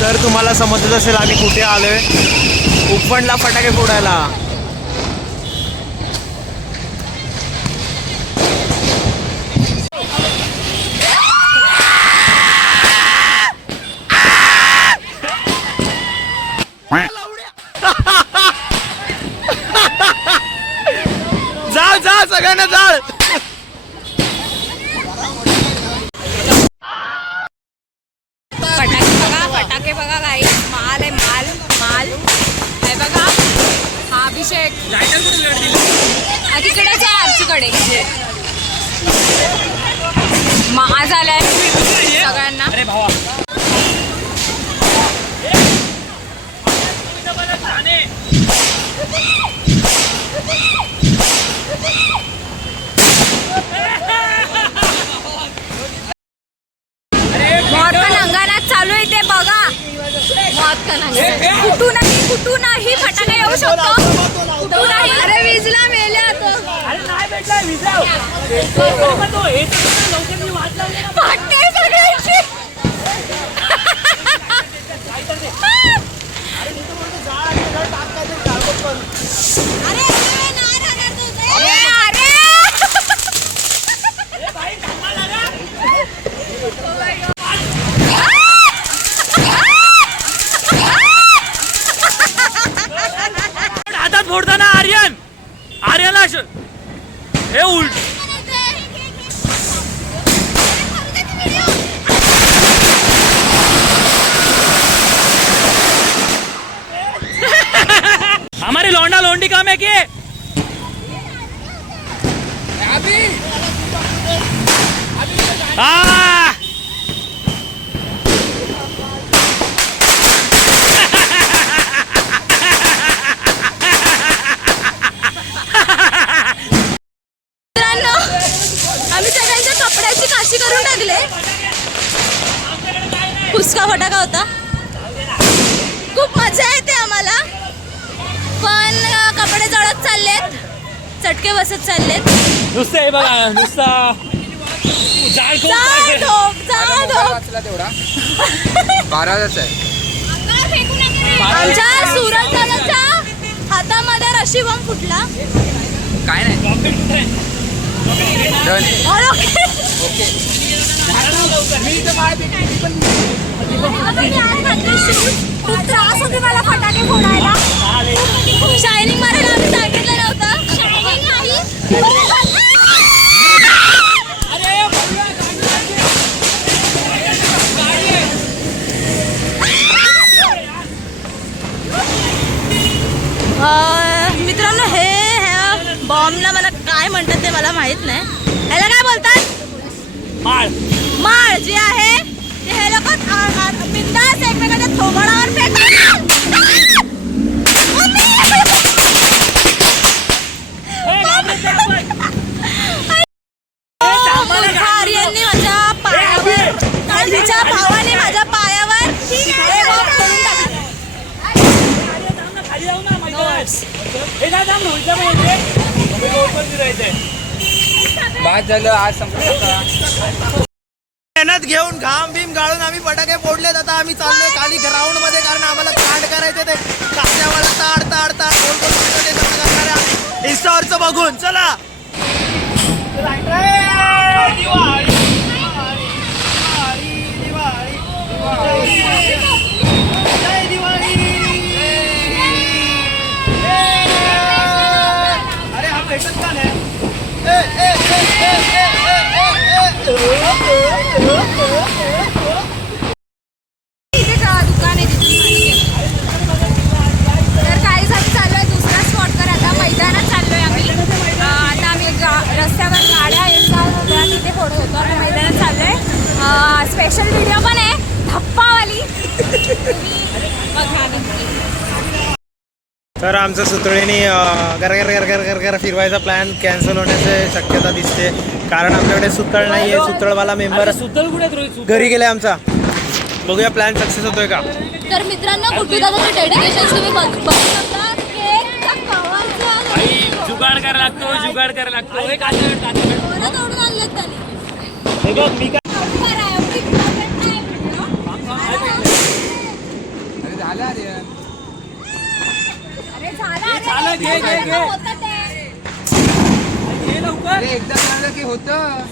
तर तुम्हाला समजत असेल आम्ही कुठे आलोय. उपवनला फटाके फोडायला. जाळ जाळ सगळ्यांना जाळ. फटाके बघा काही माल आहे. माल माल आहे बघा. हा अभिषेक तिकडेच आहे आमच्याकडे. माज आलाय सगळ्यांना. अरे भावा चालू आहे ते बघा. कुठूनही फटाका येऊ शकतो. कुठूनही. अरे विजला मेले आता. फाटते सगळ्यांची. हातात फोडताना आर्यनला हे उलट. हमारी लौंडा लौंडी काम है कि आम्ही सगळ्यांच्या कपड्याची काशी करून टाकले. पुसका फटाका होता. खूप मजा येते आम्हाला. पण कपडे जळत चाललेत. चटके बसत चाललेत. नुसतं हे बघा नुसता तेवढा 12च आहे. आमच्या सुरत दादाच्या हातामध्ये रशी बॉम्ब फुटला. काय नाही. खूप त्रास होते मला फटाके फोडायला. शायनिंग मारायला आम्ही सांगितलं नव्हतं. मित्रांनो ह्या बॉम्बला मला काय म्हणतात ते मला माहित नाही. ह्याला काय बोलतात? माळ. माळ जी आहे ते हे लोक बिंदास एकमेकांच्या थोबाडावर फेकतात. आर्यनने माझ्या पायावर, तिच्या भावाने माझ्या पायावर बाद झालं. आज संपलं. मेहनत घेऊन घाम भीम गाळून आम्ही फटाके फोडलेत. आता आम्ही चाललोय खाली ग्राउंड मध्ये कारण आम्हाला कांड करायचे ते कांद्यावाला ताड ताड ताड कोण कोण करणाऱ्या इंस्टावरचं बघून. चला अरे हा भेटत का नाही. दुकान आहे तर काहीसाठी चाललोय दुसरा स्पॉट कर. आता मैदानात चाललोय आम्ही. आता आम्ही रस्त्यावर गाड्या होत्या तिथे फोडत होतो. आता मैदानात चाललोय. स्पेशल व्हिडिओ पण आहे धप्पावाली. तर आमचं सुतळीने घर फिरवायचा प्लॅन कॅन्सल होण्याची शक्यता दिसते. कारण आमच्याकडे सुतळ नाही आहे. सुतळवाला मेंबर घरी गेले आमचा. बघूया प्लॅन सक्सेस होतोय का. तर मित्रांनो गुड्डू दादाचं डेडिकेशन तुम्ही बघू शकता. जुगाड करायला लागतो. तोडून आणलं त्याने. होतं ते. अरे एकदा झालं की होतं.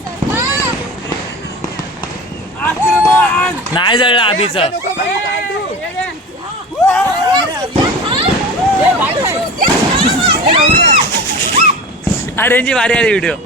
नाही जळलं अभिचं. अरेंजी भारी आली व्हिडिओ.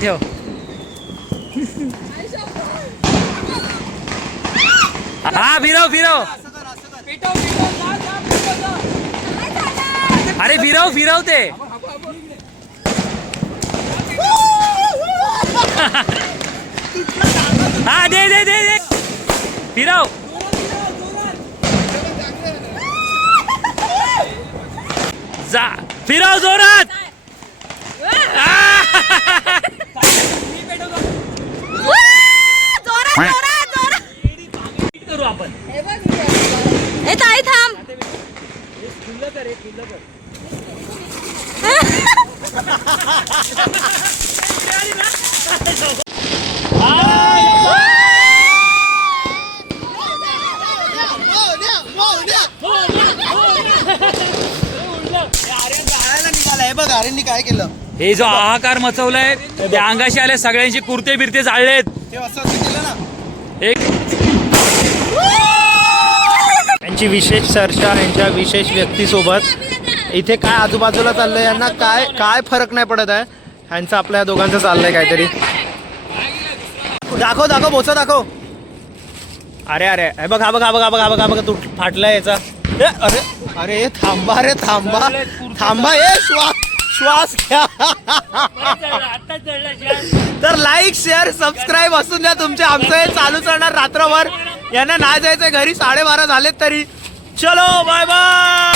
ठेव. हा फिरव फिरव. अरे फिरव फिरव ते. हा दे दे दे दे फिरव. जा फिरव जोरात. करू आपण. ए ताई थांब. निघालाय बघ आर्यननी काय केलं हे जो हाहाकार मचवलाय त्या अंगाशी आले सगळ्यांची कुर्ते बिरते जाळलेत. ते असं केलं ना. एक यांची विशेष चर्चा यांच्या विशेष व्यक्तीसोबत इथे काय आजूबाजूला चाललंय यांना काय काय फरक नाही पडत आहे. ह्यांचं आपल्या दोघांचं चाललंय काहीतरी. दाखव दाखव बोचा दाखव. अरे अरे हे बघ हा बघ हा बघ हा बघ हा बघ हा बघ तू फाटलाय याचा. अरे अरे थांबा रे थांबा थांबा. हे श्वास घ्या. तर लाईक शेअर सबस्क्राईब असून द्या तुमचे. आमचं हे चालूच राहणार रात्रभर. यांना नाही जायचंय घरी. 12:30 झालेत तरी. चलो बाय बाय.